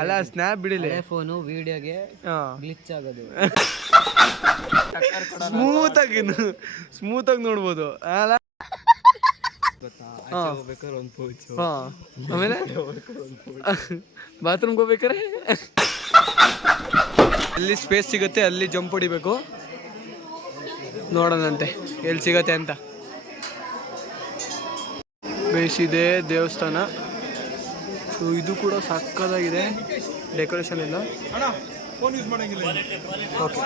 ಅಲ್ಲ snap ಬಿಡಿಲಿ phone ವಿಡಿಯೋಗೆ glitch ಆಗೋದು ಸ್ಮೂತ್ ಆಗಿ ನೋಡ್ಬೋದು ಅಲ್ಲ. ಆಮೇಲೆ ಬಾತ್ರೂಮ್ಗೆ ಹೋಗ್ಬೇಕಾರೆ ಅಲ್ಲಿ ಸ್ಪೇಸ್ ಸಿಗುತ್ತೆ, ಅಲ್ಲಿ ಜಂಪ್ ಹೊಡಿಬೇಕು. ನೋಡೋಣಂತೆ ಎಲ್ಲಿ ಸಿಗತ್ತೆ ಅಂತ. ಬೇಯಿಸಿದೆ ದೇವಸ್ಥಾನ. ಸೊ ಇದು ಕೂಡ ಸಕ್ಕದಾಗಿದೆ, ಡೆಕೋರೇಷನ್ ಎಲ್ಲ. Okay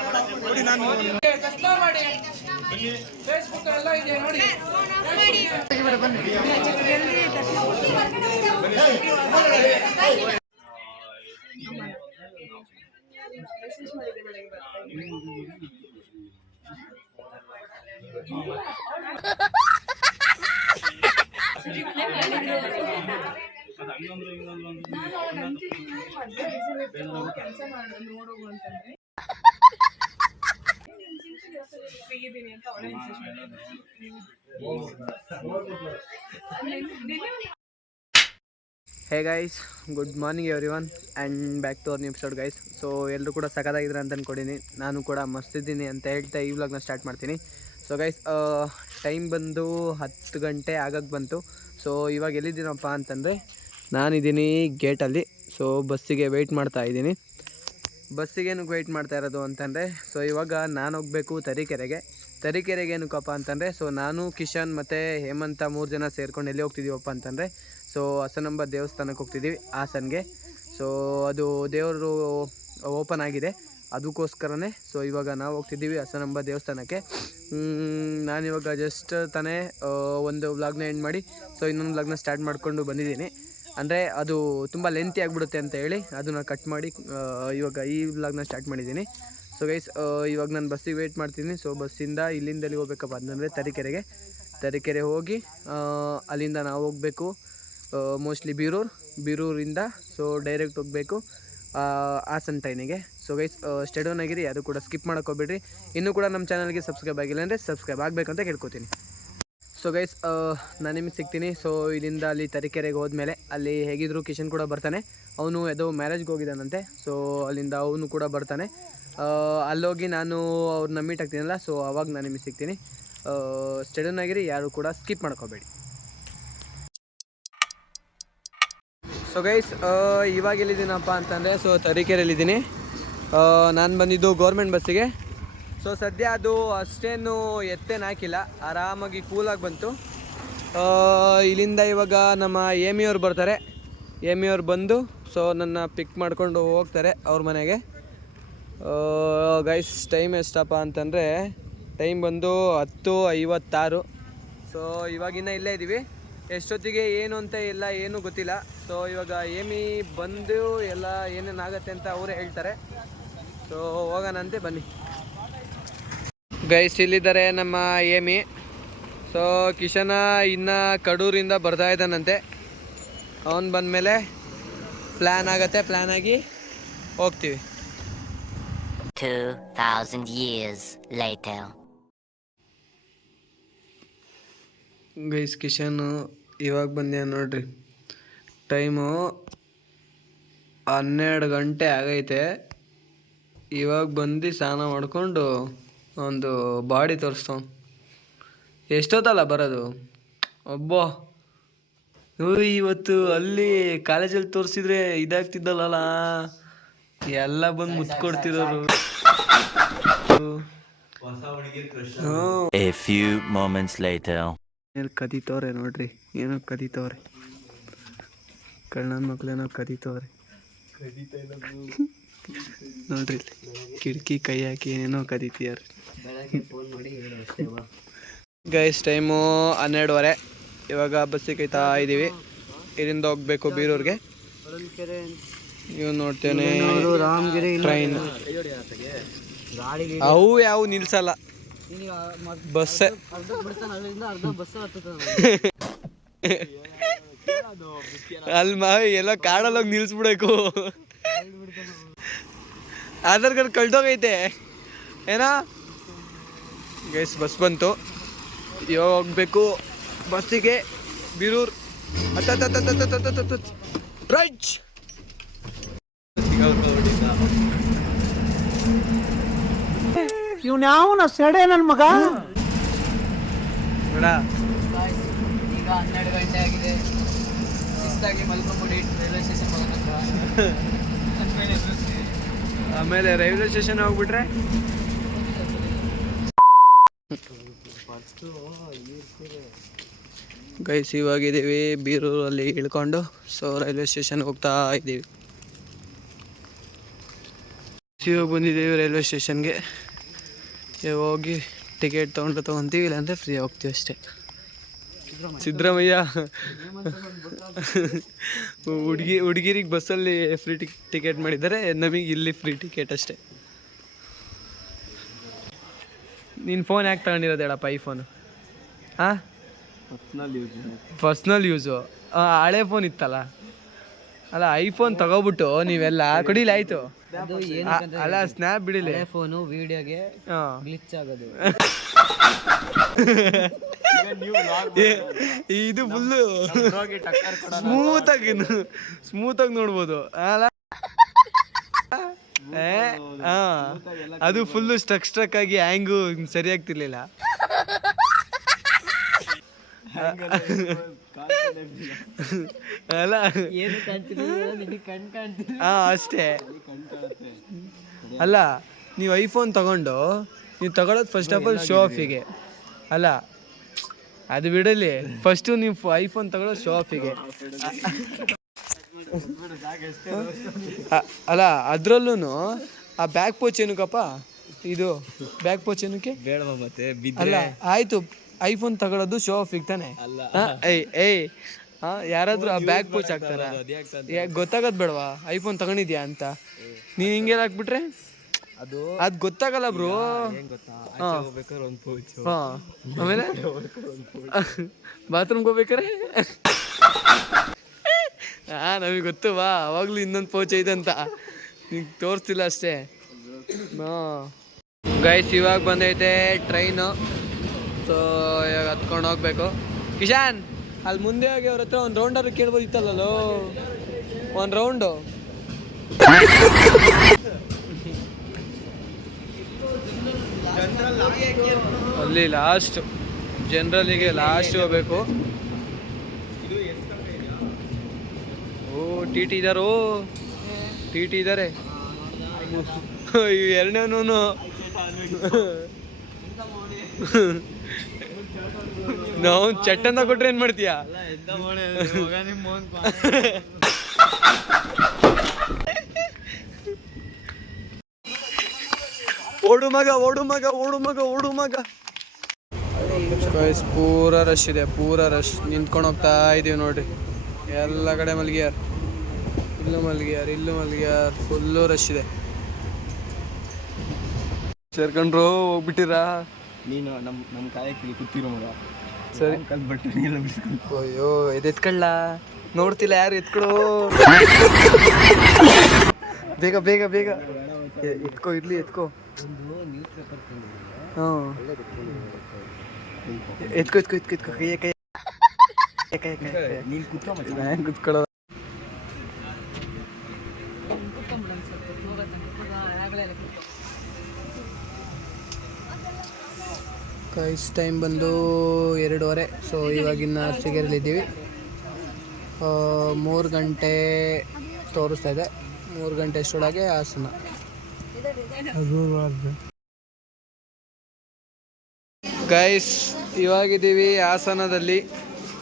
hey guys, good morning everyone and back to our new episode guys. So ಎಲ್ಲರೂ ಕೂಡ ಸಖತ್ತಾಗಿದ್ದೀರ ಅಂತ ಅಂದ್ಕೊಂಡಿದ್ದೀನಿ. ನಾನು ಕೂಡ ಮಸ್ತಿದ್ದೀನಿ ಅಂತ ಹೇಳ್ತಾ ಈ ವ್ಲಾಗ್ನ ಸ್ಟಾರ್ಟ್ ಮಾಡ್ತೀನಿ. ಸೊ ಗೈಸ್, ಟೈಮ್ ಬಂದು 10 ಗಂಟೆ ಆಗಕ್ಕೆ ಬಂತು. ಸೊ ಇವಾಗ ಎಲ್ಲಿದ್ದೀನಪ್ಪ ಅಂತಂದರೆ, ನಾನಿದ್ದೀನಿ ಗೇಟಲ್ಲಿ. ಸೊ ಬಸ್ಸಿಗೆ ವೆಯ್ಟ್ ಮಾಡ್ತಾ ಇದ್ದೀನಿ. ಬಸ್ಸಿಗೇನಕ್ಕೆ ವೆಯ್ಟ್ ಮಾಡ್ತಾ ಇರೋದು ಅಂತಂದರೆ, ಸೊ ಇವಾಗ ನಾನು ಹೋಗಬೇಕು ತರೀಕೆರೆಗೆ ಏನಕ್ಕಪ್ಪ ಅಂತಂದರೆ, ಸೊ ನಾನು ಕಿಶನ್ ಮತ್ತು ಹೇಮಂತ 3 ಜನ ಸೇರ್ಕೊಂಡು ಎಲ್ಲಿ ಹೋಗ್ತಿದ್ದೀವಪ್ಪ ಅಂತಂದರೆ, ಸೊ ಹಾಸನಾಂಬ ದೇವಸ್ಥಾನಕ್ಕೆ ಹೋಗ್ತಿದ್ದೀವಿ, ಹಾಸನ್ಗೆ. ಸೊ ಅದು ದೇವರು ಓಪನ್ ಆಗಿದೆ, ಅದಕ್ಕೋಸ್ಕರನೇ ಸೊ ಇವಾಗ ನಾವು ಹೋಗ್ತಿದ್ದೀವಿ ಹಾಸನಾಂಬ ದೇವಸ್ಥಾನಕ್ಕೆ. ನಾನಿವಾಗ ಜಸ್ಟ್ ತಾನೇ ಒಂದು ವ್ಲಾಗ್ನ ಎಂಡ್ ಮಾಡಿ ಸೊ ಇನ್ನೊಂದು ವ್ಲಾಗ್ನ ಸ್ಟಾರ್ಟ್ ಮಾಡಿಕೊಂಡು ಬಂದಿದ್ದೀನಿ. ಅಂದರೆ ಅದು ತುಂಬ ಲೆಂತಿ ಆಗಿಬಿಡುತ್ತೆ ಅಂತ ಹೇಳಿ ಅದನ್ನು ಕಟ್ ಮಾಡಿ ಇವಾಗ ಈ ವ್ಲಾಗ್ನ ಸ್ಟಾರ್ಟ್ ಮಾಡಿದ್ದೀನಿ. ಸೊ ಗೈಸ್, ಇವಾಗ ನಾನು ಬಸ್ಸಿಗೆ ವೆಯ್ಟ್ ಮಾಡ್ತೀನಿ. ಸೊ ಬಸ್ಸಿಂದ ಇಲ್ಲಿಂದಲ್ಲಿ ಹೋಗ್ಬೇಕಪ್ಪ ಅಂತಂದರೆ ತರೀಕೆರೆ ಹೋಗಿ ಅಲ್ಲಿಂದ ನಾವು ಹೋಗಬೇಕು ಮೋಸ್ಟ್ಲಿ ಬೀರೂರಿಂದ ಸೊ ಡೈರೆಕ್ಟ್ ಹೋಗಬೇಕು ಹಾಸನ್ ಟ್ರೈನಿಗೆ. ಸೊ ಗೈಸ್, ಸ್ಟೇಡೋನ್ ಆಗಿರಿ, ಅದು ಕೂಡ ಸ್ಕಿಪ್ ಮಾಡೋಕೆ ಹೋಗ್ಬೇಡ್ರಿ. ಇನ್ನೂ ಕೂಡ ನಮ್ಮ ಚಾನಲ್ಗೆ ಸಬ್ಸ್ಕ್ರೈಬ್ ಆಗಿಲ್ಲ ಅಂದರೆ ಸಬ್ಸ್ಕ್ರೈಬ್ ಆಗಬೇಕಂತ ಕೇಳ್ಕೊತೀನಿ. ಸೊ ಗೈಸ್, ನಾನು ನಿಮಗೆ ಸಿಗ್ತೀನಿ. ಸೊ ಇಲ್ಲಿಂದ ಅಲ್ಲಿ ತರೀಕೆರೆಗೆ ಹೋದ್ಮೇಲೆ ಅಲ್ಲಿ ಹೇಗಿದ್ರು ಕಿಶನ್ ಕೂಡ ಬರ್ತಾನೆ. ಅವನು ಯಾವುದೋ ಮ್ಯಾರೇಜ್ಗೆ ಹೋಗಿದ್ದಾನಂತೆ. ಸೊ ಅಲ್ಲಿಂದ ಅವನು ಕೂಡ ಬರ್ತಾನೆ. ಅಲ್ಲೋಗಿ ನಾನು ಅವ್ರನ್ನ ಮೀಟ್ ಆಗ್ತೀನಲ್ಲ, ಸೊ ಅವಾಗ ನಾನು ನಿಮಗೆ ಸಿಗ್ತೀನಿ. ಸ್ಟೇಡನ್ ಆಗಿರಿ, ಯಾರು ಕೂಡ ಸ್ಕಿಪ್ ಮಾಡ್ಕೋಬೇಡಿ. ಸೊ ಗೈಸ್, ಇವಾಗ ಎಲ್ಲಿದ್ದೀನಪ್ಪ ಅಂತಂದರೆ, ಸೊ ತರೀಕೆರೆಯಲ್ಲಿದ್ದೀನಿ. ನಾನು ಬಂದಿದ್ದು ಗೌರ್ಮೆಂಟ್ ಬಸ್ಸಿಗೆ. ಸೊ ಸದ್ಯ ಅದು ಅಷ್ಟೇನು ಎತ್ತೇನು ಹಾಕಿಲ್ಲ, ಆರಾಮಾಗಿ ಕೂಲಾಗಿ ಬಂತು. ಇಲ್ಲಿಂದ ಇವಾಗ ನಮ್ಮ ಏಮಿಯವ್ರು ಬರ್ತಾರೆ. ಏಮಿಯವ್ರು ಬಂದು ಸೊ ನನ್ನ ಪಿಕ್ ಮಾಡ್ಕೊಂಡು ಹೋಗ್ತಾರೆ ಅವ್ರ ಮನೆಗೆ. ಗೈಸ್, ಟೈಮ್ ಎಷ್ಟಪ್ಪ ಅಂತಂದರೆ, ಟೈಮ್ ಬಂದು 10:56. ಸೊ ಇವಾಗಿನ್ನ ಇಲ್ಲೇ ಇದ್ದೀವಿ. ಎಷ್ಟೊತ್ತಿಗೆ ಏನು ಅಂತ ಎಲ್ಲ ಏನೂ ಗೊತ್ತಿಲ್ಲ. ಸೊ ಇವಾಗ ಏಮಿ ಬಂದು ಎಲ್ಲ ಏನೇನಾಗತ್ತೆ ಅಂತ ಅವರೇ ಹೇಳ್ತಾರೆ. ಸೊ ಹೋಗೋಣಂತೆ, ಬನ್ನಿ. ಗೈಸ್, ಇಲ್ಲಿದ್ದಾರೆ ನಮ್ಮ ಏಮಿ. ಸೊ ಕಿಶನ ಇನ್ನು ಕಡೂರಿಂದ ಬರ್ತಾ ಇದ್ದಾನಂತೆ. ಅವನು ಬಂದಮೇಲೆ ಪ್ಲ್ಯಾನ್ ಆಗತ್ತೆ, ಪ್ಲ್ಯಾನ್ ಆಗಿ ಹೋಗ್ತೀವಿ. 2000 years later. ಗೈಸ್, ಕಿಶನು ಇವಾಗ ಬಂದ್ಯಾ ನೋಡ್ರಿ. ಟೈಮು 12 ಗಂಟೆ ಆಗೈತೆ. ಇವಾಗ ಬಂದು ಸ್ನಾನ ಮಾಡಿಕೊಂಡು ಒಂದು ಬಾಡಿ ತೋರಿಸ್ತಾವ. ಎಷ್ಟೊತ್ತಲ್ಲ ಬರೋದು? ಒಬ್ಬ ಇವತ್ತು ಅಲ್ಲಿ ಕಾಲೇಜಲ್ಲಿ ತೋರಿಸಿದ್ರೆ ಇದಾಗ್ತಿದ್ದಲ್ಲ, ಎಲ್ಲ ಬಂದು ಮುತ್ಕೊಡ್ತಿರೋರು. A few moments later. ಕದೀತವ್ರೆ ನೋಡ್ರಿ, ಏನೋ ಕದೀತವ್ರೆ. ಕಳ್ಳನ ಮಕ್ಳೇನೋ ಕದೀತವ್ರೆ ನೋಡ್ರಿ. ಕಿಟಕಿ ಕೈ ಹಾಕಿ ಏನೇನೋ ಕದೀತಿಯಾರ. Guys, time 12:30. ಇವಾಗ ಬಸ್ಸಿಗೆ ಕೈತಾ ಇದ್ದೀವಿ. ಇಲ್ಲಿಂದ ಹೋಗ್ಬೇಕು ಬೀರೂರಿಗೆ. ಇವ್ ನೋಡ್ತೇನೆ ಟ್ರೈನ್. ಅವು ಯಾವ ನಿಲ್ಸಲ್ಲ, ಬಸ್. ಅಲ್ಲಿ ಎಲ್ಲ ಕಾಡಲ್ಲೋಗಿ ನಿಲ್ಸ್ಬಿಡ್ಬೇಕು. ಆಧಾರ್ ಕಾರ್ಡ್ ಕಳ್ದೋಗೈತೆ ಏನಾ. ಗೈಸ್, ಬಸ್ ಬಂತು. ಇವಾಗ ಹೋಗ್ಬೇಕು ಬಸ್ಸಿಗೆ ಬೀರೂರ್. ರೈಟ್. ಇವನ್ಯಾವನ ಸೆಡೆ ನನ್ನ ಮಗ ನೋಡ. ಈಗ 12 ಗಂಟೆ ಆಗಿದೆ. ಶಿಸ್ತಾಗಿ ಮಲ್ಕೊಂಬಿಡಿ ರೈಲ್ವೆ ಸ್ಟೇಷನ್ ಆಮೇಲೆ ರೈಲ್ವೆ ಸ್ಟೇಷನ್ ಹೋಗ್ಬಿಟ್ರೆ ಗೈಸ್ ಇವಾಗಿದ್ದೀವಿ ಬೀರೂರಲ್ಲಿ ಇಳ್ಕೊಂಡು. ಸೊ ರೈಲ್ವೆ ಸ್ಟೇಷನ್ ಹೋಗ್ತಾ ಇದ್ದೀವಿ. ಇವಾಗ ಬಂದಿದ್ದೀವಿ ರೈಲ್ವೆ ಸ್ಟೇಷನ್ಗೆ. ಹೋಗಿ ಟಿಕೆಟ್ ತೊಗೊಂತೀವಿ, ಇಲ್ಲಾಂದರೆ ಫ್ರೀ ಹೋಗ್ತೀವಿ ಅಷ್ಟೇ. ಸಿದ್ದರಾಮಯ್ಯ ಹುಡುಗಿರಿಗೆ ಬಸ್ಸಲ್ಲಿ ಫ್ರೀ ಟಿಕೆಟ್ ಮಾಡಿದ್ದಾರೆ, ನಮಗೆ ಇಲ್ಲಿ ಫ್ರೀ ಟಿಕೆಟ್ ಅಷ್ಟೇ. ನೀನು ಫೋನ್ ಯಾಕೆ ತಗೊಂಡಿರೋದು ಹೇಳಪ್ಪ? ಐಫೋನು ಹಾಂ ಪರ್ಸ್ನಲ್ ಯೂಸು. ಹಳೆ ಫೋನ್ ಇತ್ತಲ್ಲ, ಅಲ್ಲ ಐಫೋನ್ ತಗೋಬಿಟ್ಟು ನೀವೆಲ್ಲ ಕೊಡಿಲಿ ಆಯಿತು. ಅಲ್ಲ ಸ್ನ್ಯಾಪ್ ಬಿಡಿಲಿ. ಫೋನು ವಿಡಿಯೋಗೆ ಗ್ಲಿಚ್ ಆಗೋದು. ಇದು ಫುಲ್ಲು ಸ್ಮೂತಾಗಿ ನೋಡ್ಬೋದು ಅಲ್ಲ. ಅದು ಫುಲ್ಲು ಸ್ಟ್ರಕ್ ಆಗಿ ಹ್ಯಾಂಗು ಸರಿ ಆಗ್ತಿರ್ಲಿಲ್ಲ. ಅಲ್ಲ ಅಷ್ಟೇ. ಅಲ್ಲ ನೀವು ಐಫೋನ್ ತಗೊಂಡು ನೀವು ತಗೊಳ್ಳೋದು ಫಸ್ಟ್ ಆಫ್ ಆಲ್ ಶೋ ಆಫಿಗೆ ಅಲ್ಲ, ಅದು ಬಿಡಲಿ. ಫಸ್ಟು ನೀವು ಐಫೋನ್ ತಗೊಳ್ಳೋದು ಶೋ ಆಫಿಗೆ ಅಲ್ಲ. ಅದ್ರಲ್ಲೂ ಆ ಬ್ಯಾಕ್ ಪೋಚ್ ಏನಕ್ಕಪ್ಪ? ಇದು ಬ್ಯಾಕ್ ಪೋಚ್ ಏನಕ್ಕೆ ಬೇಡವಾ? ಮತ್ತೆ ಅಲ್ಲ ಆಯ್ತು, ಐಫೋನ್ ತಗೊಳ್ಳೋದು ಶೋ ಆಫಿಗೆ ತಾನೆ. ಯಾರಾದ್ರೂ ಆ ಬ್ಯಾಕ್ ಪೋಚ್ ಹಾಕ್ತಾರ? ಗೊತ್ತಾಗದ್ ಬೇಡವಾ ಐಫೋನ್ ತಗೊಂಡಿದ್ಯಾ ಅಂತ? ನೀನ್ ಹಿಂಗೆಲ್ಲ ಹಾಕ್ಬಿಟ್ರೆ ಅದು ಗೊತ್ತಾಗಲ್ಲ ಬ್ರೋ. ಆಮೇಲೆ ಬಾತ್ರೂಮ್ಗೆ ಹೋಗ್ಬೇಕಾರೆ ನಮಗೆ ಗೊತ್ತು ಬಾ, ಅವಾಗ್ಲೂ ಇನ್ನೊಂದು ಪೌಚ್ ಐತೆ ಅಂತ ನಿಂಗೆ ತೋರಿಸ್ತಿಲ್ಲ ಅಷ್ಟೇ. ಗೈಸ್ ಇವಾಗ ಬಂದೈತೆ ಟ್ರೈನು. ಸೊ ಇವಾಗ ಹತ್ಕೊಂಡು ಹೋಗ್ಬೇಕು. ಕಿಶಾನ್ ಅಲ್ಲಿ ಮುಂದೆ ಹೋಗಿ ಅವ್ರ ಹತ್ರ ಒಂದು ರೌಂಡರ್ ಕೇಳ್ಬೋದಿತ್ತಲ್ಲೋ, ಒಂದು ರೌಂಡು. ಅಲ್ಲಿ ಲಾಸ್ಟ್ ಜನರಲ್ಲಿಗೆ ಲಾಸ್ಟ್ ಹೋಗ್ಬೇಕು. ಓ ಟಿ ಟಿ ಇದಾರೋ, ಟಿ ಟಿ ಇದ್ದಾರೆ. ಎರಡನೇನು ನಾವು ಚಟ್ಟನ್ನ ಕೊಟ್ರೆ ಏನ್ ಮಾಡ್ತೀಯ? ಓಡು ಮಗ ಓಡು ಮಗ ಓಡು ಮಗ ಓಡು ಮಗ. ಪೂರ ರಶ್ ಇದೆ, ಪೂರ ರಶ್. ನಿಂತ್ಕೊಂಡು ಹೋಗ್ತಾ ಇದೀವಿ ನೋಡ್ರಿ. ಎಲ್ಲ ಕಡೆ ಮಲ್ಗ್ಯಾರ, ಇಲ್ಲೂ ಮಲ್ಗ್ಯಾರ, ಇಲ್ಲೂ ಮಲ್ಗ್ಯಾರ. ಫುಲ್ಲು ರಶ್ ಇದೆ. ಸೇರ್ಕೊಂಡ್ರು ಹೋಗ್ಬಿಟ್ಟಿರಾ? ನೀನು ನಮ್ಮ ಕಾಯಕ್ಕೆ ಕೂತಿರೋ ಮಗ. ಸರಿ ಅಯ್ಯೋ ಇದು ಎತ್ಕೊಳ್ಳ ನೋಡ್ತಿಲ್ಲ ಯಾರು ಎತ್ಕೊಡು. ಬೇಗ ಬೇಗ ಬೇಗ ಎತ್ಕೋ, ಇರ್ಲಿ ಎತ್ಕೋ. ಹಾಂ ಎತ್ಕೋ ಎತ್ಕೋ ಎತ್ಕೋ ಎತ್ಕೋ. ಕೈ ಕೈ ಕೈ ಕೈ ನೀನು ಕುತ್ಕೊಳ್ಳೋ. ಗೈಸ್ ಟೈಮ್ ಬಂದು 2:15. ಸೊ ಇವಾಗಿನ ಸಿಗರಲ್ಲಿದ್ದೀವಿ. 3 ಗಂಟೆ ತೋರಿಸ್ತಾ ಇದೆ. 3 ಗಂಟೆ ಅಷ್ಟೊಳಗೆ ಹಾಸನ. ಗೈಸ್ ಇವಾಗಿದ್ದೀವಿ ಹಾಸನದಲ್ಲಿ.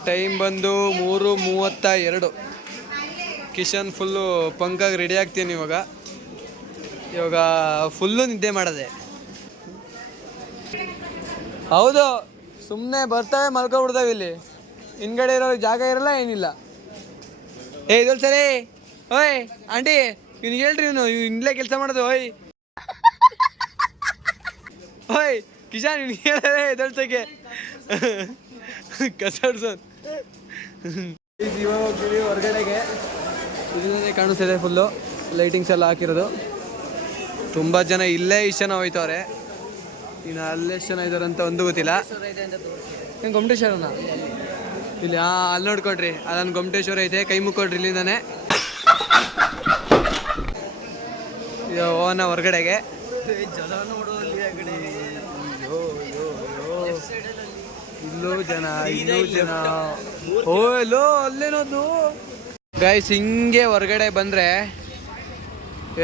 ಟೈಮ್ ಬಂದು 3:32. ಕಿಶನ್ ಫುಲ್ಲು ಪಂಕಾಗಿ ರೆಡಿ ಆಗ್ತೀನಿ ಇವಾಗ ಫುಲ್ಲು ನಿದ್ದೆ ಮಾಡೋದೆ. ಹೌದು, ಸುಮ್ಮನೆ ಬರ್ತವೆ ಮಲ್ಕೊಬಿಡ್ತಾವೆ. ಇಲ್ಲಿ ಹಿಂದ್ಗಡೆ ಇರೋ ಜಾಗ ಇರಲ್ಲ, ಏನಿಲ್ಲ. ಇದೊಂದು ಸರಿ ಓಯ್ ಆಂಟಿ ಇವ್ನಿಗೆ ಹೇಳ್ರಿ, ಇವನು ಇಲ್ಲೇ ಕೆಲಸ ಮಾಡೋದು. ಓಯ್ ಕಿಶಾನ್ ಇವ್ನಿಗೆ ಹೇಳಿದ್ರೆ ಎದೊಳ್ಸಕ್ಕೆ ಕಸ ಹೊಡ್ಸೋದು. ಇವಾಗ ಹೋಗ್ತೀವಿ ಹೊರಗಡೆಗೆ. ಇದನ್ನೇ ಕಾಣಿಸ್ತಿದೆ ಫುಲ್ಲು ಲೈಟಿಂಗ್ಸ್ ಎಲ್ಲ ಹಾಕಿರೋದು. ತುಂಬ ಜನ ಇಲ್ಲೇ ಇಷ್ಟು ಜನ ಹೋಯ್ತವ್ರೆ. ಇನ್ನು ಅಲ್ಲೆಷ್ಟು ಜನ ಇದ್ದಾರೆ ಅಂತ ಒಂದು ಗೊತ್ತಿಲ್ಲ. ಏನು ಗೊಮ್ಮಟೇಶ್ವರನ ಇಲ್ಲಿ? ಅಲ್ಲಿ ನೋಡ್ಕೊಡ್ರಿ, ಅದನ್ನು ಗೊಮ್ಮಟೇಶ್ವರ ಐತೆ. ಕೈ ಮುಕ್ಕೊಡ್ರಿ ಇಲ್ಲಿಂದಾನೆ. ಹೋಗೋಣ ಹೊರಗಡೆಗೆ. ಜನ ನೋಡೋಲ್ಲಿ ಆ ಕಡೆ ಇಲ್ಲೂ ಜನ ಇಲ್ಲೂ ಜನ. ಓ ಎಲ್ಲೋ ಅಲ್ಲೇನೋದು ಗೈಸ್. ಹಿಂಗೆ ಹೊರಗಡೆ ಬಂದರೆ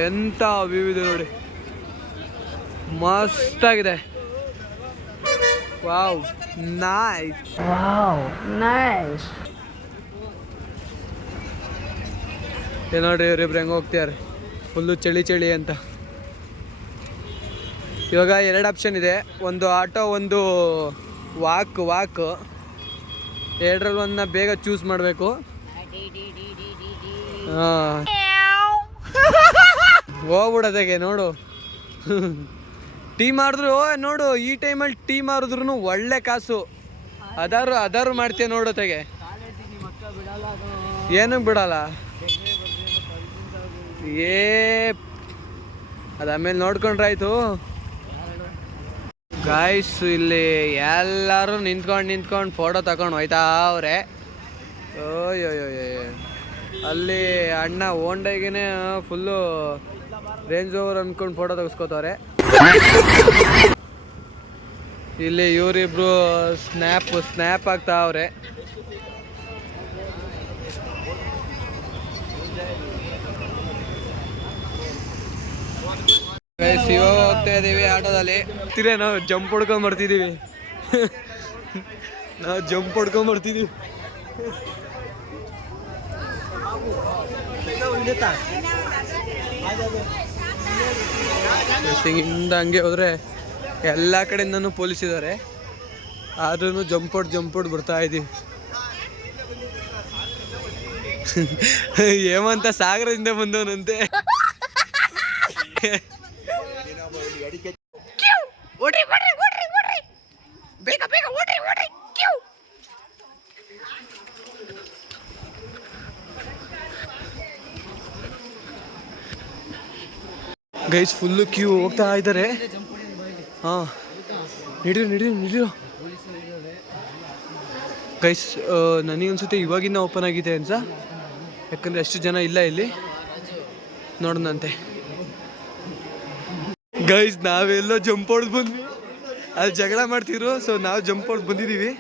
ಎಂಥ ವ್ಯೂ ಇದೆ ನೋಡಿ, ಮಸ್ತಾಗಿದೆ. Wow nice. ನೋಡ್ರಿ ಇವ್ರಿಬ್ರು ಹೆಂಗೆ ಹೋಗ್ತಿದ್ದಾರೆ, ಫುಲ್ಲು ಚಳಿ ಚಳಿ ಅಂತ. ಇವಾಗ 2 ಆಪ್ಷನ್ ಇದೆ, ಒಂದು ಆಟೋ ಒಂದು ವಾಕ್. ಎರಡರಲ್ಲಿ ಒಂದನ್ನ ಬೇಗ ಚೂಸ್ ಮಾಡಬೇಕು. ಹಾಂ ಹೋಗ್ಬಿಡೋದಾಗೆ ನೋಡು. ಟೀ ಮಾಡಿದ್ರು ನೋಡು, ಈ ಟೈಮಲ್ಲಿ ಟೀ ಮಾರಿದ್ರು ಒಳ್ಳೆ ಕಾಸು. ಅದಾರು ಮಾಡ್ತೀಯ ನೋಡೋತೆಗೆ. ಏನಕ್ಕೆ ಬಿಡಲ್ಲ ಅದಾದ್ಮೇಲೆ ನೋಡ್ಕೊಂಡ್ರಾಯ್ತು. ಗಾಯ್ಸ್ ಇಲ್ಲಿ ಎಲ್ಲರೂ ನಿಂತ್ಕೊಂಡು ಫೋಟೋ ತಗೊಂಡು ಹೋಯ್ತಾ ಅವ್ರೆ. ಓಯ್ಯೋಯ್ಯೋ ಅಲ್ಲಿ ಅಣ್ಣ ಹೋಂಡಾಗೇನೆ ಫುಲ್ಲು ರೇಂಜ್ ಓವರ್ ಅಂದ್ಕೊಂಡು ಫೋಟೋ ತೆಗೆಸ್ಕೋತವ್ರೆ. ಇಲ್ಲಿ ಇವರಿಬ್ರು ಸ್ನ್ಯಾಪ್ ಆಗ್ತಾವ್ರೆ. ಇವಾಗ ಹೋಗ್ತಾ ಇದೀವಿ ಆಟೋದಲ್ಲಿ. ನಾವು ಜಂಪ್ ಹೊಡ್ಕೊಂಡ್ ಬರ್ತಿದೀವಿ. ಹಿಂದ ಹಂಗೆ ಹೋದ್ರೆ ಎಲ್ಲ ಕಡೆಯಿಂದನೂ ಪೊಲೀಸ್ ಇದ್ದಾರೆ, ಆದ್ರೂ ಜಂಪ್ ಹೊಡ್ ಬರ್ತಾ ಇದೀವಿ. ಹೇಮಂತ ಸಾಗರದಿಂದ ಬಂದವನಂತೆ. ಗೈಸ್ ಫುಲ್ಲು ಕ್ಯೂ ಹೋಗ್ತಾ ಇದ್ದಾರೆ. ಹಾಂ ನಡೀರೋ ಗೈಸ್. ನನಗನ್ಸುತ್ತೆ ಇವಾಗಿನ್ನ ಓಪನ್ ಆಗಿದೆ ಅನ್ಸ, ಯಾಕಂದರೆ ಅಷ್ಟು ಜನ ಇಲ್ಲ ಇಲ್ಲಿ. ನೋಡೋಣಂತೆ ಗೈಸ್. ನಾವೆಲ್ಲೋ ಜಂಪ್ ಹೊಡೆದು ಬಂದ್ವಿ, ಅಲ್ಲಿ ಜಗಳ ಮಾಡ್ತಿದ್ರು, ಸೊ ನಾವು ಜಂಪ್ ಹೊಡೆದು ಬಂದಿದ್ದೀವಿ.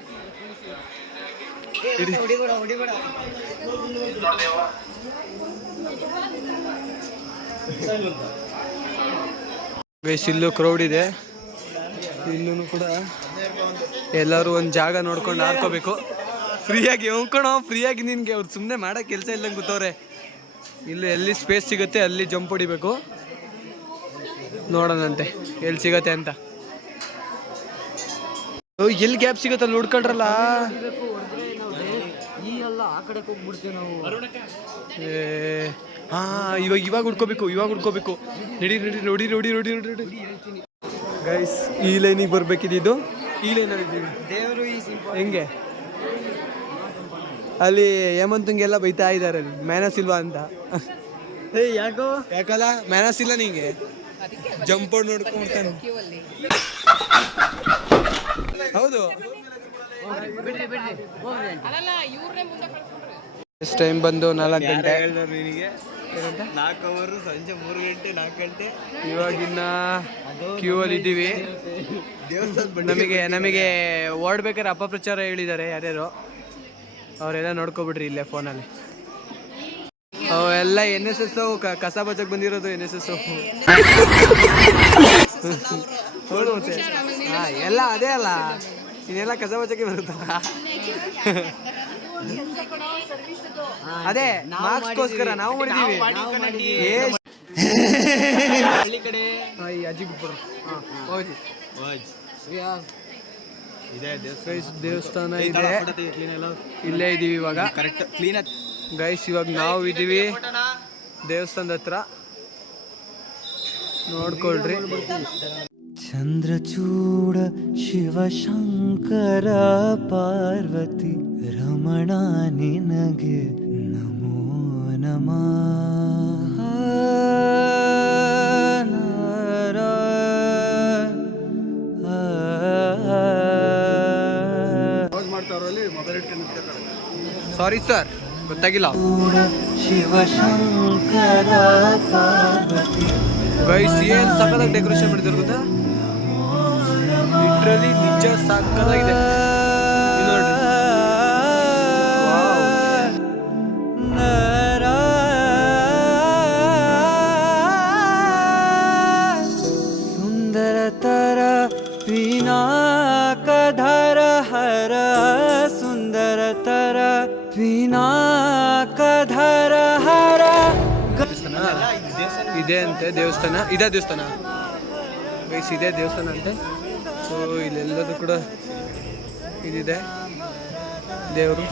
ಗೈಸ್ ಇಲ್ಲೂ ಕ್ರೌಡ್ ಇದೆ, ಇಲ್ಲೂ ಕೂಡ ಎಲ್ಲರೂ ಒಂದು ಜಾಗ ನೋಡ್ಕೊಂಡು ಆಡ್ಕೋಬೇಕು. ಫ್ರೀಯಾಗಿ ನಿನಗೆ ಅವ್ರು ಸುಮ್ಮನೆ ಮಾಡೋ ಕೆಲಸ ಇಲ್ಲಂಗೆ ಗೊತ್ತವ್ರೆ. ಇಲ್ಲಿ ಎಲ್ಲಿ ಸ್ಪೇಸ್ ಸಿಗುತ್ತೆ ಅಲ್ಲಿ ಜಂಪ್ ಹೊಡಿಬೇಕು. ನೋಡೋಣಂತೆ ಎಲ್ಲಿ ಸಿಗತ್ತೆ ಅಂತ. ಎಲ್ಲಿ ಗ್ಯಾಪ್ ಸಿಗತ್ತೆ ಅಲ್ಲಿ ಹುಡ್ಕೊಂಡ್ರಲ್ಲ. ಇವಾಗ ಹುಡ್ಕೋಬೇಕು. ನಡಿ. ಗೈಸ್ ಈ ಲೈನಿಗೆ ಬರ್ಬೇಕಿದ್ದು, ಈ ಲೈನಲ್ಲಿ ಹೆಂಗೆ ಅಲ್ಲಿ ಹೇಮಂತಂಗೆಲ್ಲ ಬೈತಾ ಇದ್ದಾರೆ ಅಲ್ಲಿ ಮ್ಯಾನಸ್ ಇಲ್ವಾ ಅಂತ. ಯಾಕಲ್ಲ ಮ್ಯಾನಸ್ ಇಲ್ಲ ನಿಂಗೆ, ಜಂಪ್ ನೋಡ್ಕೊಂಡ್ತಾನೆ. ಹೌದು ಎಷ್ಟು ಟೈಮ್ ಬಂದು 4 ಗಂಟೆ. ಸಂಜೆ 3 ಗಂಟೆ 4 ಗಂಟೆ. ಇವಾಗಿನ್ನ ಕ್ಯೂ ಅಲ್ಲಿ ಇದ್ದೀವಿ. ನಮಗೆ ಓಡ್ಬೇಕಾದ್ರೆ ಅಪಪ್ರಚಾರ ಹೇಳಿದ್ದಾರೆ ಯಾರ್ಯಾರು, ಅವರೆಲ್ಲ ನೋಡ್ಕೊಬಿಡ್ರಿ ಇಲ್ಲೇ ಫೋನಲ್ಲಿ. ಎಲ್ಲ NSS ಕಸ ಬಚ್ಚಕ್ಕೆ ಬಂದಿರೋದು. NSS ಎಲ್ಲ ಅದೇ ಅಲ್ಲ, ಇನ್ನೆಲ್ಲ ಕಸ ಬಚ್ಚಕ್ಕೆ ಬರುತ್ತಲ್ಲ. ಅದೇ ಮಾರ್ಕ್ಸ್ಗೋಸ್ಕರ ನಾವು ಮಾಡಿದೀವಿ. ದೇವಸ್ಥಾನ ಇದೆ, ಇಲ್ಲೇ ಇದೀವಿ ಇವಾಗ. ಕರೆಕ್ಟ್ ಕ್ಲೀನ್ ಗೈಸ್ ಇವಾಗ ನಾವು ಇದೀವಿ ದೇವಸ್ಥಾನದ ಹತ್ರ, ನೋಡ್ಕೊಳ್ರಿ. ಚಂದ್ರಚೂಡ ಶಿವಶಂಕರ ಪಾರ್ವತಿ ರಮಣ ನಿನಗೆ ನಮೋ ನಮಃ. ಸಾರಿ ಸರ್, ಗೊತ್ತಾಗಿಲ್ಲ. ಶಿವಶಂಕರ ಪಾರ್ವತಿ ಗೈಸ್ ಏನು ಸಕ್ಕತ್ತಾಗಿ ಡೆಕೋರೇಷನ್ ಮಾಡಿದ್ರು ಗೊತ್ತಾ, ಲಿಟ್ರಲಿ ನಿಜ ಸಕ್ಕತ್ತಾಗಿದೆ. ಇದು ನೋಡ್ರಿ, ಸುಂದರತರ ಪಿನಾಕಧರ ಹರ ಸುಂದರತರ ಪಿನಾಕಧರ ಹರ. ಇದೆ ಅಂತೆ ದೇವಸ್ಥಾನ, ಇದೇ ದೇವಸ್ಥಾನ ಗೈಸ್, ಇದೇ ದೇವಸ್ಥಾನ ಅಂತೆ. ಸೊ ಇಲ್ಲೆಲ್ಲದೂ ಕೂಡ ಇದಿದೆ ದೇವರು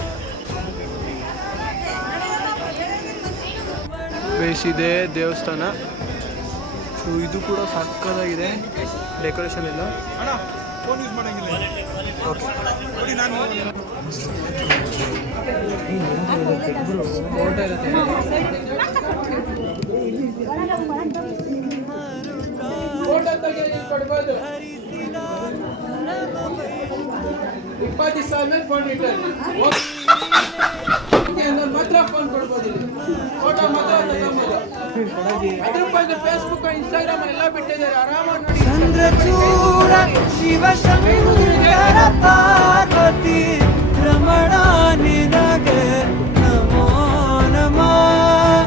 ಗೈಸ್, ಇದೆ ದೇವಸ್ಥಾನ. ಸೊ ಇದು ಕೂಡ ಸಕ್ಕತ್ತಾಗಿದೆ ಡೆಕೋರೇಷನ್ ಎಲ್ಲ. ಓಕೆ, ಫೋಟೋ ಇರುತ್ತೆ. ಫೋಟೋ ತೆಗೆದು ಕೊಡ್ಬೋದು, 20 ದಿವಸ ಆದ್ಮೇಲೆ ಫೋನ್ ರಿಟರ್ನ್ ಮಾತ್ರ ಫೋನ್ ಕೊಡ್ಬೋದು. ಫೋಟೋ ಮಾತ್ರ ತಗೊಂಬೋದು. ಅದ್ರ ಬಗ್ಗೆ ಫೇಸ್ಬುಕ್ ಇನ್ಸ್ಟಾಗ್ರಾಮ್ ಎಲ್ಲ ಬಿಟ್ಟಿದ್ದಾರೆ, ಆರಾಮಾಗಿ ನೋಡಿ. ಚಂದ್ರಚೂಡ ಶಿವಶಂಕರ ಪಾರ್ವತಿ ರಮಣ ನಿನಗೆ ನಮೋ ನಮಃ.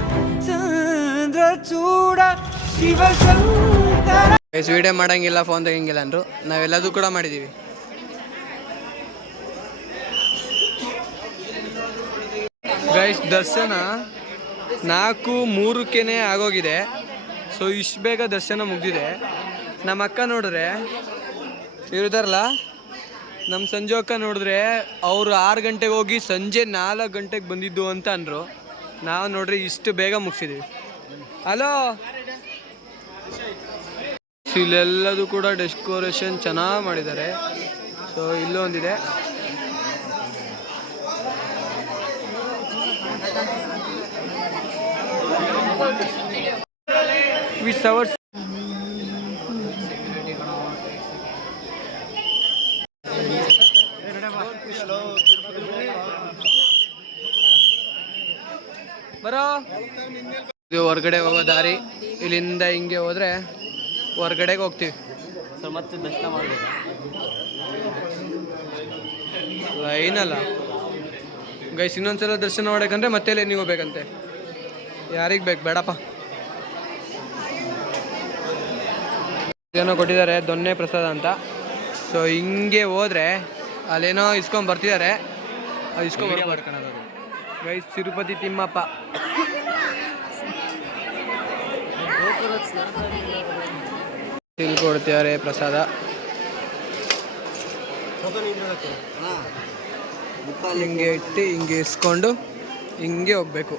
ಚಂದ್ರಚೂಡ ಶಿವಶಂಕರ. ವಿಡಿಯೋ ಮಾಡಂಗಿಲ್ಲ, ಫೋನ್ ತೆಗಂಗಿಲ್ಲ ಅಂದ್ರು, ನಾವೆಲ್ಲದೂ ಕೂಡ ಮಾಡಿದ್ದೀವಿ. ಗೈಸ್ ದರ್ಶನ 4:03 ಆಗೋಗಿದೆ. ಸೊ ಇಷ್ಟು ಬೇಗ ದರ್ಶನ ಮುಗ್ದಿದೆ. ನಮ್ಮ ಅಕ್ಕ ನೋಡಿದ್ರೆ ಇವ್ರಿದಾರಲ್ಲ, ನಮ್ಮ ಸಂಜು ಅಕ್ಕ ನೋಡಿದ್ರೆ ಅವರು 6 ಗಂಟೆಗೆ ಹೋಗಿ ಸಂಜೆ 4 ಗಂಟೆಗೆ ಬಂದಿದ್ದು ಅಂತ ಅಂದರು. ನಾವು ನೋಡ್ರಿ ಇಷ್ಟು ಬೇಗ ಮುಗಿಸಿದ್ದೀವಿ. ಹಲೋ, ಇಲ್ಲೆಲ್ಲದೂ ಕೂಡ ಡೆಕೋರೇಷನ್ ಚೆನ್ನಾಗಿ ಮಾಡಿದ್ದಾರೆ. ಸೊ ಇಲ್ಲೂ ಒಂದಿದೆ. ವಿತ್ ಅವರ್ಸ್ ಬರೋ. ಇದು ಹೊರಗಡೆ ಹೋಗೋ ದಾರಿ, ಇಲ್ಲಿಂದ ಹಿಂಗೆ ಹೋದ್ರೆ ಹೊರಗಡೆಗೆ ಹೋಗ್ತೀವಿ. ಮತ್ತೆ ದರ್ಶನ ಮಾಡಬೇಕು, ಲೈನಲ್ಲ ಗೈಸ್. ಇನ್ನೊಂದ್ಸಲ ದರ್ಶನ ಮಾಡಬೇಕಂದ್ರೆ ಮತ್ತೆ ನೀವು ಹೋಗ್ಬೇಕಂತೆ. ಯಾರಿಗೆ ಬೇಕು, ಬೇಡಪ್ಪ. ಏನೋ ಕೊಟ್ಟಿದ್ದಾರೆ, ದೊನ್ನೆ ಪ್ರಸಾದ ಅಂತ. ಸೊ ಹಿಂಗೆ ಹೋದ್ರೆ ಅಲ್ಲೇನೋ ಇಸ್ಕೊಂಡ್ ಬರ್ತಿದ್ದಾರೆ, ಇಸ್ಕೊಂಡ್ ಬರ್ಬೇಕು ಗೈಸ್. ತಿರುಪತಿ ತಿಮ್ಮಪ್ಪ ತಿಳ್ಕೊಡ್ತಿದ್ದಾರೆ ಪ್ರಸಾದ. ಹಿಂಗೆ ಇಟ್ಟು ಹಿಂಗೆ ಇಸ್ಕೊಂಡು ಹಿಂಗೆ ಹೋಗ್ಬೇಕು.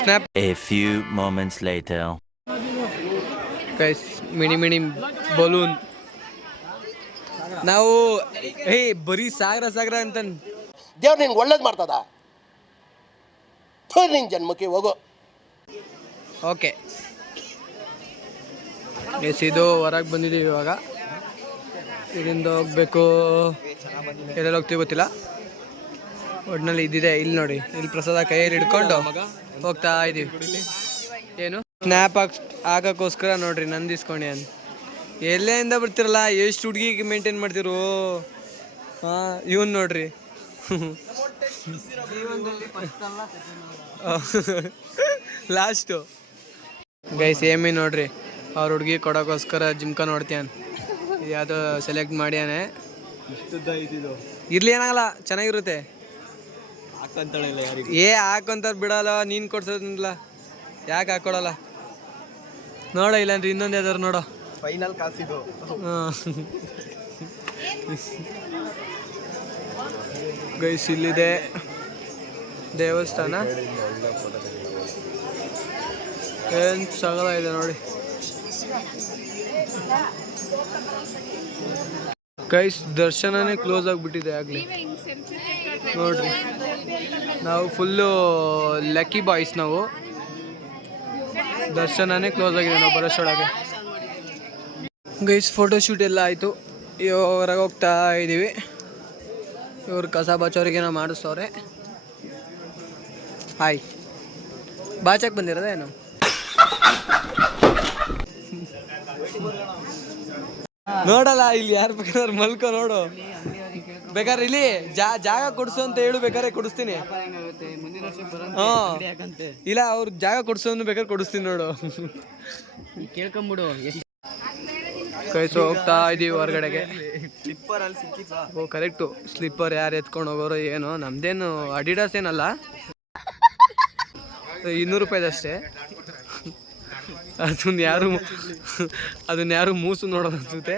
Snap. A few moments later. Guys mini balloon. ನಾವು ಬರೀ ಸಾಗರ ಅಂತ ದೇವ್ರು ನಿನ್ಗೆ ಒಳ್ಳೇದು ಮಾಡ್ತದ, ನಿನ್ ಜನ್ಮಕ್ಕೆ ಹೋಗೋ. ಓಕೆ ಎಸ್, ಇದು ಹೊರಗೆ ಬಂದಿದ್ದೀವಿ ಇವಾಗ. ಇದರಿಂದ ಹೋಗ್ಬೇಕು, ಎಲ್ಲೆಲ್ಲಿ ಹೋಗ್ತೀವಿ ಗೊತ್ತಿಲ್ಲ. ಒಟ್ಟಿನಲ್ಲಿ ಇದ್ದಿದೆ. ಇಲ್ಲಿ ನೋಡಿ, ಇಲ್ಲಿ ಪ್ರಸಾದ ಕೈಯಲ್ಲಿ ಹಿಡ್ಕೊಂಡು ಹೋಗ್ತಾ ಇದ್ದೀವಿ. ಏನು ಸ್ನ್ಯಾಪ್ ಹಾಕೋಕ್ಕೋಸ್ಕರ ನೋಡ್ರಿ ನಂದಿಸ್ಕೊಂಡೆ ಅಂತ. ಎಲ್ಲೆಯಿಂದ ಬರ್ತಿರಲ್ಲ, ಎಷ್ಟು ಹುಡುಗಿಗೆ ಮೇಂಟೈನ್ ಮಾಡ್ತಿರು. ಹಾಂ, ಇವನ್ ನೋಡ್ರಿ ಲಾಸ್ಟು ಗೈಸ್. ಏಮಿ ನೋಡ್ರಿ, ಅವ್ರ ಹುಡುಗಿ ಕೊಡೋಕ್ಕೋಸ್ಕರ ಜಿಮ್ಕ ನೋಡ್ತೀಯಾನ. ಯಾವುದೋ ಸೆಲೆಕ್ಟ್ ಮಾಡ್ಯಾನೆ. ಇರ್ಲಿ, ಏನಾಗಲ್ಲ, ಚೆನ್ನಾಗಿರುತ್ತೆ. ಹಾಕೊಂತಾರ ಬಿಡಲ್ಲ, ನೀನು ಕೊಡ್ಸೋದಿಲ್ಲ, ಯಾಕೆ ಹಾಕೊಡಲ್ಲ ನೋಡ. ಇಲ್ಲಾಂದ್ರೆ ಇನ್ನೊಂದು ಯಾವ್ದಾರು ನೋಡೋ. ಫೈನಲ್ ಕಾಸಿದು. ಗೈಸ್ ಇಲ್ಲಿದೆ ದೇವಸ್ಥಾನ, ಏನು ಸಗಲ ಇದೆ ನೋಡಿ. ಗೈಸ್ ದರ್ಶನನೇ ಕ್ಲೋಸ್ ಆಗಿಬಿಟ್ಟಿದೆ ಆಗಲಿ ನೋಡ್ರಿ. ನಾವು ಫುಲ್ಲು ಲಕ್ಕಿ ಬಾಯ್ಸ್. ನಾವು ದರ್ಶನನೇ ಕ್ಲೋಸ್ ಆಗಿದೆ ನಾವು ಬರೋಷ್ಟೊಳಗೆ. ಗೈಸ್ ಫೋಟೋಶೂಟ್ ಎಲ್ಲ ಆಯಿತು, ಹೊರಗೆ ಹೋಗ್ತಾ ಇದ್ದೀವಿ. ಇವ್ರು ಕಸ ಬಚ್ಚೋರಿಗೆ ನಾವು ಮಾಡಿಸ್ತವ್ರೆ. ಹಾಯ್ ಬಾಚಕ್ ಬಂದಿರೋದ ಏನು? ನೋಡಲ್ಲ ಇಲ್ಲಿ ಯಾರು ಬೇಕಾದ್ರೆ ಮಲ್ಕೋ ನೋಡು. ಬೇಕಾದ್ರೆ ಇಲ್ಲಿ ಜಾಗ ಕೊಡ್ಸು ಅಂತ ಹೇಳು, ಬೇಕಾದ್ರೆ ಕೊಡಿಸ್ತೀನಿ. ಇಲ್ಲ ಅವ್ರ ಜಾಗ ಕೊಡ್ಸು ಅಂತ ಬೇಕಾದ್ರೆ ಕೊಡಿಸ್ತೀನಿ ನೋಡು. ಕೇಳ್ಕೊಂಬಿಡು. ಕೈಸು ಹೋಗ್ತಾ ಇದೀವಿ ಹೊರಗಡೆಗೆ. ಓ ಕರೆಕ್ಟು, ಸ್ಲಿಪ್ಪರ್ ಯಾರು ಎತ್ಕೊಂಡು ಹೋಗೋರು ಏನೋ. ನಮ್ದೇನು ಅಡಿಡಾಸ್ ಏನಲ್ಲ, 200 ರೂಪಾಯಿದಷ್ಟೇ. ಅದನ್ನ ಯಾರು ಮೂಸು ನೋಡೋದು ಅನ್ಸುತ್ತೆ.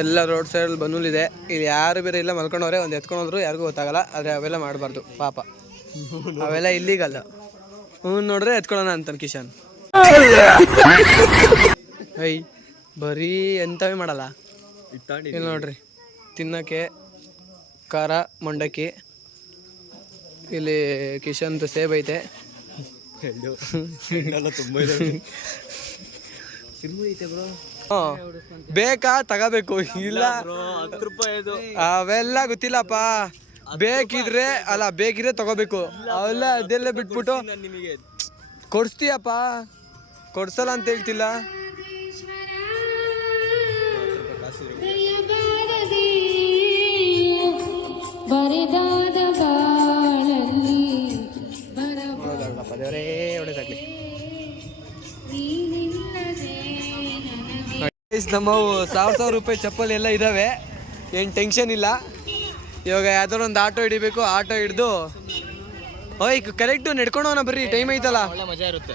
ಎಲ್ಲ ರೋಡ್ ಸೈಡಲ್ಲಿ ಬನ್ನೂಲಿದೆ. ಇಲ್ಲಿ ಯಾರು ಬೇರೆ ಇಲ್ಲ, ಮಲ್ಕೊಂಡವ್ರೆ. ಒಂದು ಎತ್ಕೊಂಡೋದ್ರು ಯಾರಿಗೂ ಗೊತ್ತಾಗಲ್ಲ. ಆದರೆ ಅವೆಲ್ಲ ಮಾಡಬಾರ್ದು ಪಾಪ, ಅವೆಲ್ಲ ಇಲ್ಲಿಗಲ್ಲ. ನೋಡ್ರೆ ಎತ್ಕೊಳ್ಳೋಣ ಅಂತಾನೆ ಕಿಶನ್. ಐ ಬರೀ ಎಂಥವೇ ಮಾಡಲ್ಲ. ಇಲ್ಲಿ ನೋಡ್ರಿ, ತಿನ್ನೋಕ್ಕೆ ಖಾರ ಮಂಡಕ್ಕಿ. ಇಲ್ಲಿ ಕಿಶನ್ ಸೇಬ್ ಐತೆ. ಬೇಕಾ ತಗೋಬೇಕು, ಇಲ್ಲ 10 ರೂಪಾಯಿ ಅವೆಲ್ಲ ಗೊತ್ತಿಲ್ಲಪ್ಪ. ಬೇಕಿದ್ರೆ ತಗೋಬೇಕು. ಅವೆಲ್ಲ ಅದೆಲ್ಲ ಬಿಟ್ಬಿಟ್ಟು ನಿಮಗೆ ಕೊಡಿಸ್ತೀಯಪ್ಪ, ಕೊಡ್ಸಲ್ಲ ಅಂತ ಹೇಳ್ತಿಲ್ಲ. ದೇವರೇ ಒಳ್ಳೇದಾಗ್ಲಿ. ನಮ್ಮವು 1000 ರೂಪಾಯಿ ಚಪ್ಪಲಿ ಎಲ್ಲ ಇದ್ದಾವೆ, ಏನು ಟೆನ್ಷನ್ ಇಲ್ಲ. ಇವಾಗ ಯಾವ್ದಾದ್ರು ಒಂದು ಆಟೋ ಹಿಡಿಬೇಕು. ಆಟೋ ಹಿಡ್ದು ಕರೆಕ್ಟು ನಡ್ಕೊಂಡು ಹೋಗೋಣ ಬರ್ರಿ, ಟೈಮ್ ಐತಲ್ಲ. ಒಳ್ಳೆ ಮಜಾ ಇರುತ್ತೆ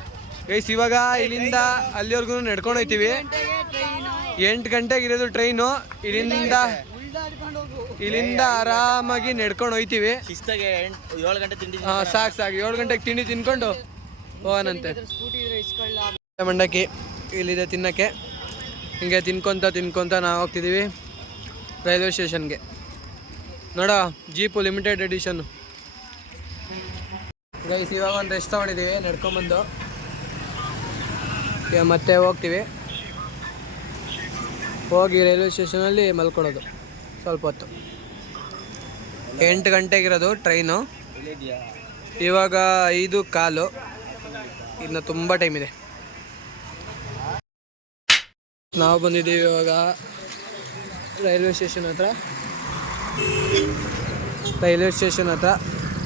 ಗೈಸ್. ಇವಾಗ ಇಲ್ಲಿಂದ ಅಲ್ಲಿವರೆಗೂ ನಡ್ಕೊಂಡು ಹೋಗ್ತೀವಿ. 8 ಗಂಟೆಗೆ ಇರೋದು ಟ್ರೈನು. ಇಲ್ಲಿಂದ ಆರಾಮಾಗಿ ನಡ್ಕೊಂಡು ಹೋಗ್ತೀವಿ. ಶಿಸ್ತಾಗೆ 7 ಗಂಟೆ ತಿಂಡಿ. ಸಾಕು 7 ಗಂಟೆಗೆ ತಿಂಡಿ ತಿನ್ಕೊಂಡು ಹೋಗೋಣಂತೆ. ಮಂಡಕ್ಕಿ ಇಲ್ಲಿದೆ ತಿನ್ನಕ್ಕೆ. ಹಿಂಗೆ ತಿನ್ಕೊಂತ ನಾವು ಹೋಗ್ತಿದ್ದೀವಿ ರೈಲ್ವೆ ಸ್ಟೇಷನ್ಗೆ. ನೋಡೋ ಜೀಪು ಲಿಮಿಟೆಡ್ ಎಡಿಷನ್ನು. ಗೈಸ್ ಇವಾಗ ಒಂದು ರೆಸ್ಟ್ ತೊಗೊಂಡಿದ್ದೀವಿ ನಡ್ಕೊಂಬಂದು. ಈಗ ಮತ್ತೆ ಹೋಗ್ತೀವಿ. ಹೋಗಿ ರೈಲ್ವೆ ಸ್ಟೇಷನಲ್ಲಿ ಮಲ್ಕೊಳ್ಳೋದು ಸ್ವಲ್ಪ ಹೊತ್ತು. 8 ಗಂಟೆಗಿರೋದು ಟ್ರೈನು. ಇವಾಗ 5:15. ಇನ್ನು ತುಂಬ ಟೈಮ್ ಇದೆ. ನಾವು ಬಂದಿದ್ದೀವಿ ಇವಾಗ ರೈಲ್ವೆ ಸ್ಟೇಷನ್ ಹತ್ರ.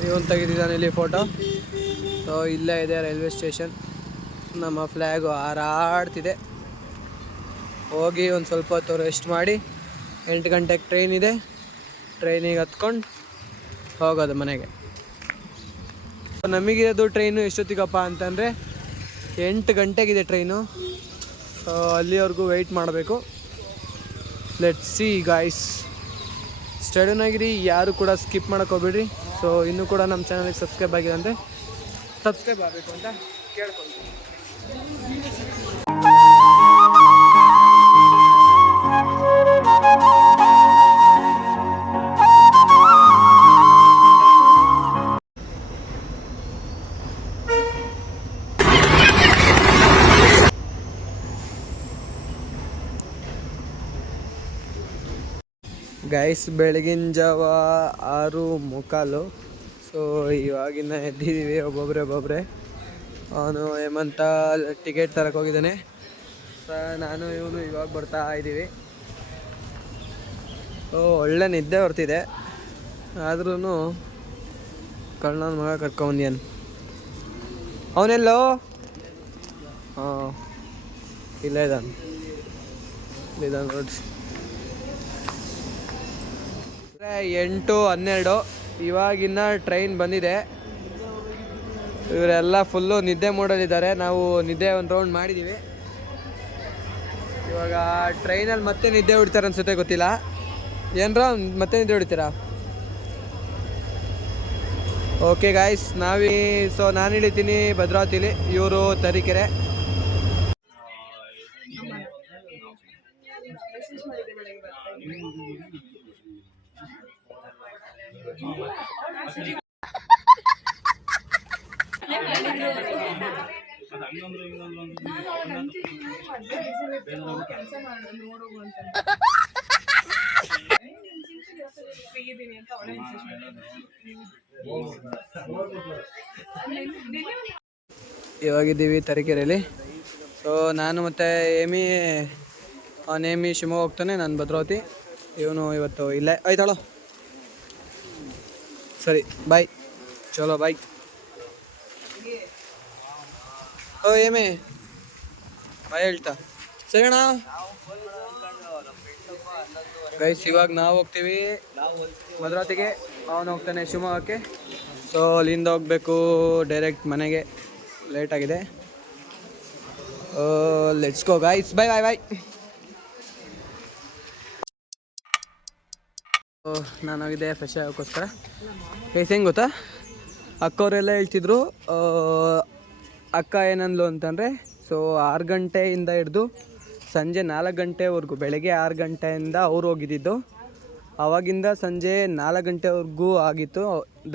ಇವನು ತೆಗೆದಿದ್ದಾನೆ ಇಲ್ಲಿ ಫೋಟೋ. ಸೊ ಇಲ್ಲೇ ಇದೆ ರೈಲ್ವೆ ಸ್ಟೇಷನ್. ನಮ್ಮ ಫ್ಲ್ಯಾಗು ಹಾರಾಡ್ತಿದೆ. ಹೋಗಿ ಒಂದು ಸ್ವಲ್ಪ ಹೊತ್ತು ರೆಸ್ಟ್ ಮಾಡಿ 8 ಗಂಟೆಗೆ ಟ್ರೈನ್ ಇದೆ. ಟ್ರೈನಿಗೆ ಹತ್ಕೊಂಡು ಹೋಗೋದು ಮನೆಗೆ. ನಮಗಿರೋದು ಟ್ರೈನು ಎಷ್ಟೊತ್ತಿಗಪ್ಪ ಅಂತಂದರೆ 8 ಗಂಟೆಗಿದೆ ಟ್ರೈನು. ಅಲ್ಲಿವರೆಗೂ ವೆಯ್ಟ್ ಮಾಡಬೇಕು. Let's see guys. ಸ್ಟಡನ್ ಆಗಿರಿ, ಯಾರು ಕೂಡ ಸ್ಕಿಪ್ ಮಾಡೋಕೆ ಹೋಗ್ಬೇಡ್ರಿ. ಸೊ ಇನ್ನೂ ಕೂಡ ನಮ್ಮ ಚಾನಲ್ಗೆ ಸಬ್ಸ್ಕ್ರೈಬ್ ಆಗಿದೆ ಅಂದರೆ ಸಬ್ಸ್ಕ್ರೈಬ್ ಆಗಬೇಕು ಅಂತ ಕೇಳ್ಕೊಳ್ತೀನಿ. ಗೈಸ್ ಬೆಳಗಿನ ಜಾವ 6:45. ಸೊ ಇವಾಗಿನ ಎದ್ದಿದ್ದೀವಿ ಒಬ್ಬೊಬ್ಬರೇ. ಅವನು ಹೇಮಂತ ಟಿಕೆಟ್ ತರಕ್ಕೆ ಹೋಗಿದ್ದಾನೆ. ನಾನು ಇವನು ಇವಾಗ ಬರ್ತಾ ಇದ್ದೀವಿ. ಒಳ್ಳೆ ನಿದ್ದೆ ಬರ್ತಿದೆ, ಆದ್ರೂ ಕಳ್ಳನ ಮಗ ಕರ್ಕೊಂಬಂದ್ಯಾನು. ಅವನೆಲ್ಲೋ ಇಲ್ಲೇ ಇದ್ದಾನೆ ನೋಡಿ. 8:12 ಇವಾಗಿನ ಟ್ರೈನ್ ಬಂದಿದೆ. ಇವರೆಲ್ಲ ಫುಲ್ಲು ನಿದ್ದೆ ಮೂಡಲಿದ್ದಾರೆ. ನಾವು ನಿದ್ದೆ ಒಂದು ರೌಂಡ್ ಮಾಡಿದ್ದೀವಿ. ಇವಾಗ ಟ್ರೈನಲ್ಲಿ ಮತ್ತೆ ನಿದ್ದೆ ಹೊಡಿತಾರೆ ಅನ್ಸುತ್ತೆ, ಗೊತ್ತಿಲ್ಲ. ಏನರ ಮತ್ತೆ ನಿದ್ದೆ ಹೊಡಿತೀರಾ? ಓಕೆ ಗಾಯ್ಸ್, ಸೊ ನಾನು ಇಳಿತೀನಿ ಭದ್ರಾವತಿಲಿ, ಇವರು ತರೀಕೆರೆ. ಇವಾಗಿದ್ದೀವಿ ತರೀಕೆರೆಯಲ್ಲಿ. ಸೊ ನಾನು ಮತ್ತು ಏಮಿ ಶಿವಮೊಗ್ಗ ಹೋಗ್ತಾನೆ, ನಾನು ಭದ್ರಾವತಿ. ಇವನು ಇವತ್ತು ಇಲ್ಲೇ ಆಯ್ತಾಳೋ. ಸರಿ ಬಾಯ್, ಚಲೋ ಬಾಯ್. ಏಮಿ ಬಾಯ್ ಹೇಳ್ತಾ ಸರಿ ಅಣ್ಣ. ಗೈಸ್ ಇವಾಗ ನಾವು ಹೋಗ್ತೀವಿ ಭದ್ರಾವತಿಗೆ, ಅವನು ಹೋಗ್ತಾನೆ ಶಿವಮೊಗ್ಗಕ್ಕೆ. ಸೊ ಅಲ್ಲಿಂದ ಹೋಗಬೇಕು ಡೈರೆಕ್ಟ್ ಮನೆಗೆ, ಲೇಟಾಗಿದೆ. Let's go guys, bye bye bye. ನಾನಾಗಿದೆ ಫ್ರೆಶ್ ಆಗೋಕ್ಕೋಸ್ಕರ. ಗೈಸ್ ಹೆಂಗೆ ಗೊತ್ತಾ, ಅಕ್ಕವರೆಲ್ಲ ಹೇಳ್ತಿದ್ರು, ಅಕ್ಕ ಏನಂದ್ಲು ಅಂತಂದರೆ, ಸೊ 6 ಗಂಟೆಯಿಂದ ಹಿಡ್ದು ಸಂಜೆ 4 ಗಂಟೆವರೆಗೂ, ಬೆಳಗ್ಗೆ 6 ಗಂಟೆಯಿಂದ ಅವ್ರು ಹೋಗಿದ್ದಿದ್ದು, ಆವಾಗಿಂದ ಸಂಜೆ 4 ಗಂಟೆವರೆಗೂ ಆಗಿತ್ತು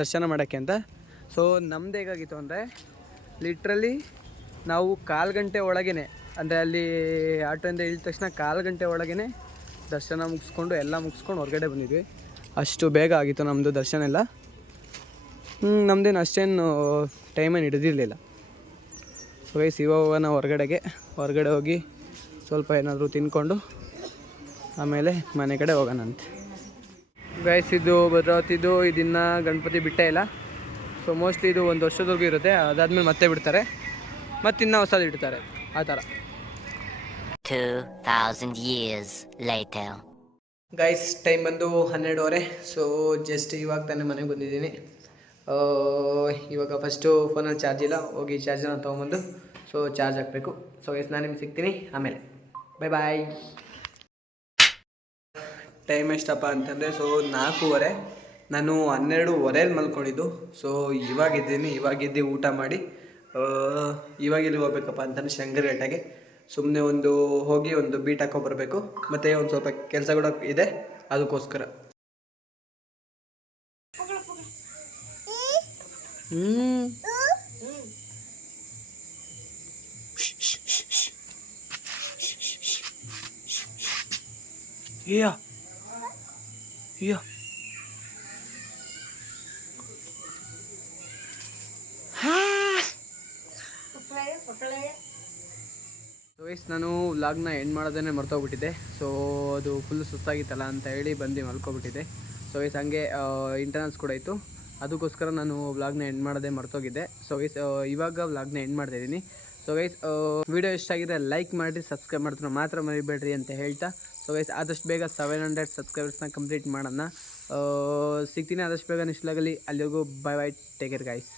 ದರ್ಶನ ಮಾಡೋಕ್ಕೆ ಅಂತ. ಸೊ ನಮ್ದು ಹೇಗಾಗಿತ್ತು ಅಂದರೆ, ಲಿಟ್ರಲಿ ನಾವು 1/4 ಗಂಟೆ ಒಳಗೇ, ಅಂದರೆ ಅಲ್ಲಿ ಆಟೋಯಿಂದ ಇಳಿದ ತಕ್ಷಣ 1/4 ಗಂಟೆ ಒಳಗೇ ದರ್ಶನ ಮುಗಿಸ್ಕೊಂಡು ಎಲ್ಲ ಮುಗಿಸ್ಕೊಂಡು ಹೊರಗಡೆ ಬಂದಿದ್ವಿ. ಅಷ್ಟು ಬೇಗ ಆಗಿತ್ತು ನಮ್ಮದು ದರ್ಶನ ಎಲ್ಲ. ನಮ್ಮದೇನು ಅಷ್ಟೇನು ಟೈಮೇನು ಹಿಡಿದಿರಲಿಲ್ಲ. ಸೊ ಗೈಸ್ ಇವಾಗ ನಾವು ಹೊರಗಡೆ ಹೋಗಿ ಸ್ವಲ್ಪ ಏನಾದರೂ ತಿನ್ಕೊಂಡು ಆಮೇಲೆ ಮನೆ ಕಡೆ ಹೋಗೋಣಂತೆ. ಗೈಸ್ ಇದು ಭದ್ರಾವತಿದು, ಇದನ್ನು ಗಣಪತಿ ಬಿಟ್ಟೇ ಇಲ್ಲ. ಸೊ ಮೋಸ್ಟ್ಲಿ ಇದು 1 ವರ್ಷದವರೆಗೂ ಇರುತ್ತೆ, ಅದಾದಮೇಲೆ ಮತ್ತೆ ಬಿಡ್ತಾರೆ, ಮತ್ತು ಇನ್ನೂ ಹೊಸದು ಇಡ್ತಾರೆ, ಆ ಥರ. 2000 years later. ಗೈಸ್ ಟೈಮ್ ಬಂದು 12:30. ಸೊ ಜಸ್ಟ್ ಇವಾಗ ತಾನೇ ಮನೆಗೆ ಬಂದಿದ್ದೀನಿ. ಇವಾಗ ಫಸ್ಟು ಫೋನಲ್ಲಿ ಚಾರ್ಜ್ ಇಲ್ಲ, ಹೋಗಿ ಚಾರ್ಜರ್ನ ತೊಗೊಂಬಂದು ಸೊ ಚಾರ್ಜ್ ಹಾಕಬೇಕು. ಸೊ ಗೈಸ್ ನಾನು ನಿಮ್ಗೆ ಸಿಗ್ತೀನಿ ಆಮೇಲೆ. ಬಾಯ್ ಬಾಯ್. ಟೈಮ್ ಎಷ್ಟಪ್ಪ ಅಂತಂದರೆ, ಸೊ 4:15. ನಾನು 12:15 ಮಲ್ಕೊಂಡಿದ್ದು. ಸೊ ಇವಾಗಿದ್ದು ಊಟ ಮಾಡಿ ಇವಾಗ ಎಲ್ಲಿ ಹೋಗ್ಬೇಕಪ್ಪ ಅಂತಂದರೆ ಶಂಕರಘಟ್ಟಗೆ. ಸುಮ್ಮನೆ ಹೋಗಿ ಒಂದು ಬೀಟ್ ಹಾಕೋ ಬರಬೇಕು, ಮತ್ತು ಒಂದು ಸ್ವಲ್ಪ ಕೆಲಸ ಕೂಡ ಇದೆ ಅದಕ್ಕೋಸ್ಕರ. ಸೊ ಗೈಸ್ ನಾನು ವ್ಲಾಗ್ನ ಎಂಡ್ ಮಾಡೋದನ್ನೇ ಮರ್ತೋಗ್ಬಿಟ್ಟಿದ್ದೆ. ಸೊ ಅದು ಫುಲ್ ಸುಸ್ತಾಗಿತ್ತಲ್ಲ ಅಂತ ಹೇಳಿ ಬಂದು ಮಲ್ಕೊಬಿಟ್ಟಿದ್ದೆ. ಸೊ ಗೈಸ್ ಹಂಗೆ ಇಂಟರ್ನಲ್ಸ್ ಕೂಡ ಇತ್ತು, ಅದಕ್ಕೋಸ್ಕರ ನಾನು ವ್ಲಾಗ್ನ ಎಂಡ್ ಮಾಡೋದೇ ಮರ್ತೋಗಿದ್ದೆ. ಸೊ ಗೈಸ್ ಇವಾಗ ವ್ಲಾಗ್ನ ಎಂಡ್ ಮಾಡ್ತಾಯಿದ್ದೀನಿ. ಸೊ ಗೈಸ್ ವಿಡಿಯೋ ಇಷ್ಟ ಆಗಿದ್ರೆ ಲೈಕ್ ಮಾಡಿರಿ, ಸಬ್ಸ್ಕ್ರೈಬ್ ಮಾಡ್ತಾರೆ ಮಾತ್ರ ಮರಿಬೇಡ್ರಿ ಅಂತ ಹೇಳ್ತಾ, ಸೊ ಗೈಸ್ ಆದಷ್ಟು ಬೇಗ 700 ಸಬ್ಸ್ಕ್ರೈಬರ್ಸ್ನ ಕಂಪ್ಲೀಟ್ ಮಾಡೋಣ. ಸಿಗ್ತೀನಿ ಆದಷ್ಟು ಬೇಗ, ನೆಕ್ಸ್ಟ್ ವ್ಲಾಗಲ್ಲಿ. ಅಲ್ಲಿವರೆಗೂ ಬಾಯ್ ಬಾಯ್, ಟೇಕ್ ಕೇರ್ ಗೈಸ್.